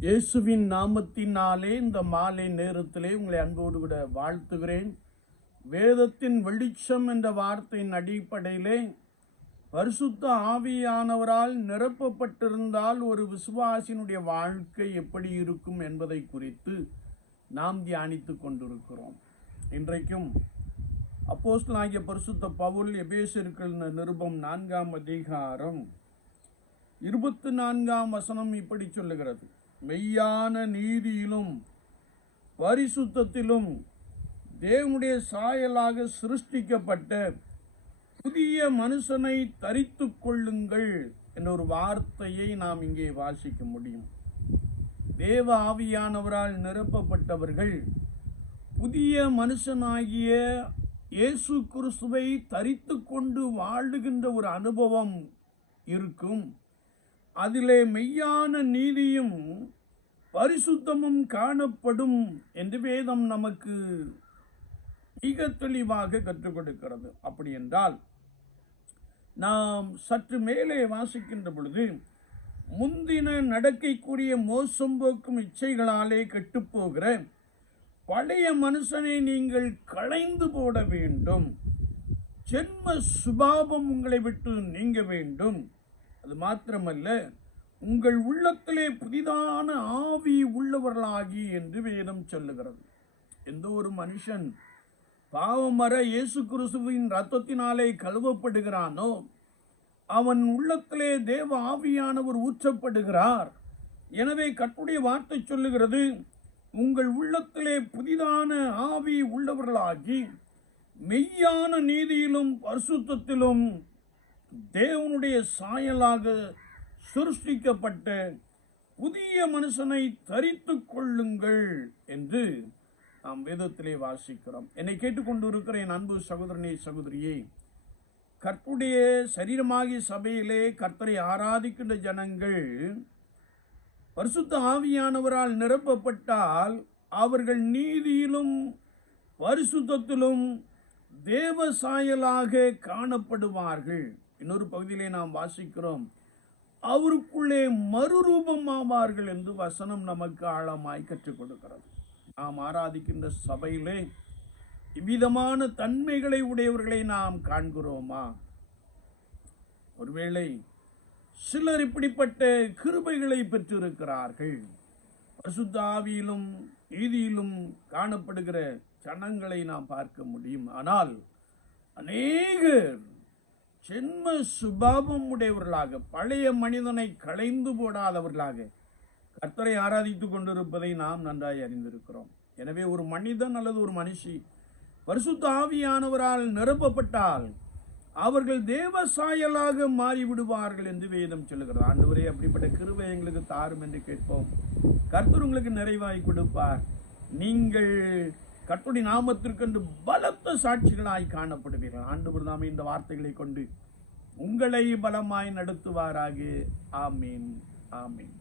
இயேசுவின் நாமத்தினாலே இந்த மாலை நேரத்திலே உங்களை அன்போடு கூட வாழ்த்துகிறேன். வேதத்தின் வெளிச்சம் என்ற வார்த்தையின் அடிப்படையிலே பரிசுத்த ஆவியானவரால் நிரப்பப்பட்டிருந்தால் ஒரு விசுவாசினுடைய வாழ்க்கை எப்படி இருக்கும் என்பதை குறித்து நாம் தியானித்து கொண்டிருக்கிறோம். இன்றைக்கும் அப்போஸ்தலனாகிய பரிசுத்த பவுல் எபேசியர்கள் நிருபம் நான்காம் அதிகாரம் இருபத்தி நான்காம் வசனம் இப்படி சொல்லுகிறது. மெய்யான நீதியிலும் பரிசுத்தத்திலும் தேவனுடைய சாயலாக சிருஷ்டிக்கப்பட்ட புதிய மனுஷனை தரித்து கொள்ளுங்கள் என்ற ஒரு வார்த்தையை நாம் இங்கே வாசிக்க முடியும். தேவ ஆவியானவரால் நிரப்பப்பட்டவர்கள் புதிய மனுஷனாகிய இயேசு கிறிஸ்துவை தரித்து கொண்டு வாழுகின்ற ஒரு அனுபவம் இருக்கும். அதிலே மெய்யான நீதியும் பரிசுத்தமும் காணப்படும் என்று வேதம் நமக்கு மிக தெளிவாக கற்றுக் கொடுக்கிறது அப்படி என்றால் நாம் சற்று மேலே வாசிக்கின்ற பொழுது முந்தின நடக்கைக்குரிய மோசம் போக்கும் இச்சைகளாலே கெட்டுப்போகிற பழைய மனுஷனை நீங்கள் களைந்து போட வேண்டும். ஜென்ம சுபாவம் உங்களை விட்டு நீங்க வேண்டும். அது மாத்திரமல்ல உங்கள் உள்ளத்திலே புதிதான ஆவி உள்ளவர்களாகி என்று வேதம் சொல்லுகிறது. எந்த ஒரு மனுஷன் பாவமர இயேசு கிறிஸ்துவின் ரத்தத்தினாலே கழுவப்படுகிறானோ அவன் உள்ளத்திலே தேவ ஆவியானவர் ஊற்றப்படுகிறார். எனவே கட்டுடைய வார்த்தை சொல்லுகிறது உங்கள் உள்ளத்திலே புதிதான ஆவி உள்ளவர்களாகி மெய்யான நீதியிலும் பரிசுத்தத்திலும் தேவனுடைய சாயலாக சிருஷ்டிக்கப்பட்ட புதிய மனுஷனை தரித்து கொள்ளுங்கள் என்று நாம் வேதத்திலே வாசிக்கிறோம். என்னை கேட்டுக்கொண்டு இருக்கிற என் அன்பு சகோதரனே சகோதரியே கற்புடைய சரீரமாகிய சபையிலே கர்த்தரை ஆராதிக்கின்ற ஜனங்கள் பரிசுத்த ஆவியானவரால் நிரப்பப்பட்டால் அவர்கள் நீதியிலும் பரிசுத்தத்திலும் தேவ சாயலாக காணப்படுவார்கள். இன்னொரு பகுதியிலே நாம் வாசிக்கிறோம் அவருக்குள்ளே மறுரூபம் ஆவார்கள் என்று வசனம் நமக்கு ஆழமாய் கற்றுக் கொடுக்கிறது. நாம் ஆராதிக்கின்ற சபையிலே இவ்விதமான தன்மைகளை உடையவர்களை நாம் காண்கிறோமா? ஒருவேளை சிலர் இப்படிப்பட்ட கிருபைகளை பெற்றிருக்கிறார்கள். பசுத்தாவியிலும் நீதியிலும் காணப்படுகிற சனங்களை நாம் பார்க்க முடியும். ஆனால் அநேகர் ஜென்ம சுபாவம் உடையவர்களாக பழைய மனிதனை களைந்து போடாதவர்களாக கர்த்தரை ஆராதித்து கொண்டிருப்பதை நாம் நன்றாய் அறிந்திருக்கிறோம். எனவே ஒரு மனிதன் அல்லது ஒரு மனுஷி பரிசுத்த ஆவியானவரால் நிரப்பப்பட்டால் அவர்கள் தேவ சாயலாக மாறிவிடுவார்கள் என்று வேதம் சொல்லுகிறது. ஆண்டவரே அப்படிப்பட்ட கிருவை எங்களுக்கு தாரும் என்று கேட்போம். கர்த்தர் உங்களுக்கு நிறைவாய் கொடுப்பார். நீங்கள் கர்த்தருடைய நாமத்திற்கென்று பலத்த சாட்சிகளாய் காணப்படுவீர்கள். ஆண்டு நாம இந்த வார்த்தைகளை கொண்டு உங்களை பலமாய் நடத்துவாராக. ஆமீன். ஆமீன்.